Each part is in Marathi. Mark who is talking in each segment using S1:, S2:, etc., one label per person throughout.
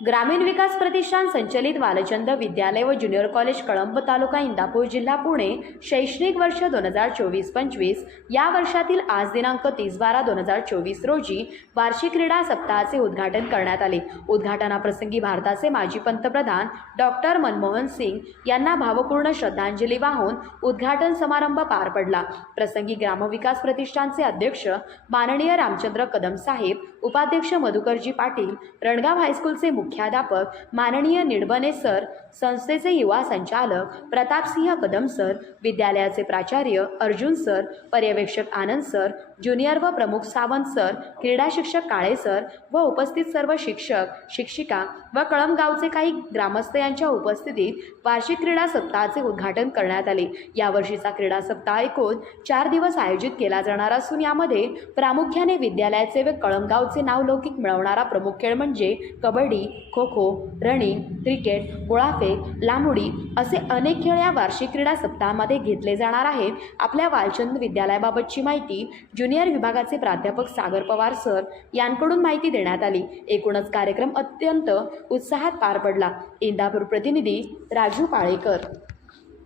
S1: ग्रामीण विकास प्रतिष्ठान संचलित बालचंद विद्यालय व ज्युनियर कॉलेज कळंब तालुका इंदापूर जिल्हा पुणे शैक्षणिक वर्ष दोन हजार चोवीस पंचवीस या वर्षातील आज दिनांक तीस बारा दोन हजार चोवीस रोजी वार्षिक क्रीडा सप्ताहाचे उद्घाटन करण्यात आले. उद्घाटनाप्रसंगी भारताचे माजी पंतप्रधान डॉक्टर मनमोहन सिंग यांना भावपूर्ण श्रद्धांजली वाहून उद्घाटन समारंभ पार पडला. प्रसंगी ग्रामविकास प्रतिष्ठानचे अध्यक्ष माननीय रामचंद्र कदम साहेब उपाध्यक्ष मधुकरजी पाटील रणगाव हायस्कूलचे मुख्याध्यापक माननीय निडबने सर संस्थेचे युवा संचालक प्रतापसिंह कदम सर विद्यालयाचे प्राचार्य अर्जुन सर पर्यवेक्षक आनंद सर ज्युनियर व प्रमुख सावंत सर क्रीडा शिक्षक काळे सर व उपस्थित सर्व शिक्षक शिक्षिका व कळमगावचे काही ग्रामस्थ यांच्या उपस्थितीत वार्षिक क्रीडा सप्ताहाचे उद्घाटन करण्यात आले. यावर्षीचा क्रीडा सप्ताह एकूण चार दिवस आयोजित केला जाणार असून यामध्ये प्रामुख्याने विद्यालयाचे व कळंबगावचे नावलौकिक मिळवणारा प्रमुख खेळ म्हणजे कबड्डी खो खो रनिंग क्रिकेट गोळाफेक लांबुडी असे अनेक खेळ या वार्षिक क्रीडा सप्ताहामध्ये घेतले जाणार आहेत. आपल्या वालचंद विद्यालयाबाबतची माहिती ज्युनियर विभागाचे प्राध्यापक सागर पवार सर यांकडून माहिती देण्यात आली. एकूणच कार्यक्रम अत्यंत उत्साहात पार पडला. इंदापूर प्रतिनिधी राजू पाळेकर.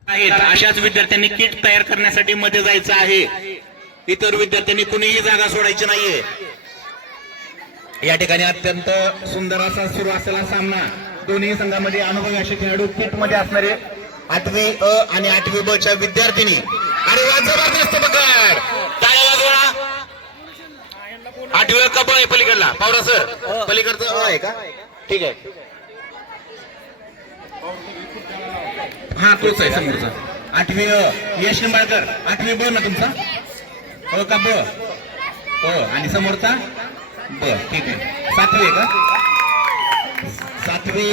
S2: आहेत. अशाच विद्यार्थ्यांनी किट तयार करण्यासाठी मध्ये जायचं आहे. इतर विद्यार्थ्यांनी कुणीही जागा सोडायची नाहीये. या ठिकाणी अत्यंत सुंदर असा सुरू असलेला सामना. दोन्ही संघामध्ये अनुभवी असे खेळाडू किटमध्ये असणारे आठवी अ आणि आठवी ब च्या विद्यार्थिनी. अरे वा जबरदस्त पकड. टाळ्या वाजवा आठवी का आहे पलीकडला. पावरा सर. पलीकडचं अ आहे का? ठीक आहे. हा तोच आहे समोरचा. आठवी अ. यश निंबाळकर. आठवी ब ना तुमचा? अ का ब? अ. आणि समोरचा? बरं ठीक आहे. सातवी आहे का? सातवी.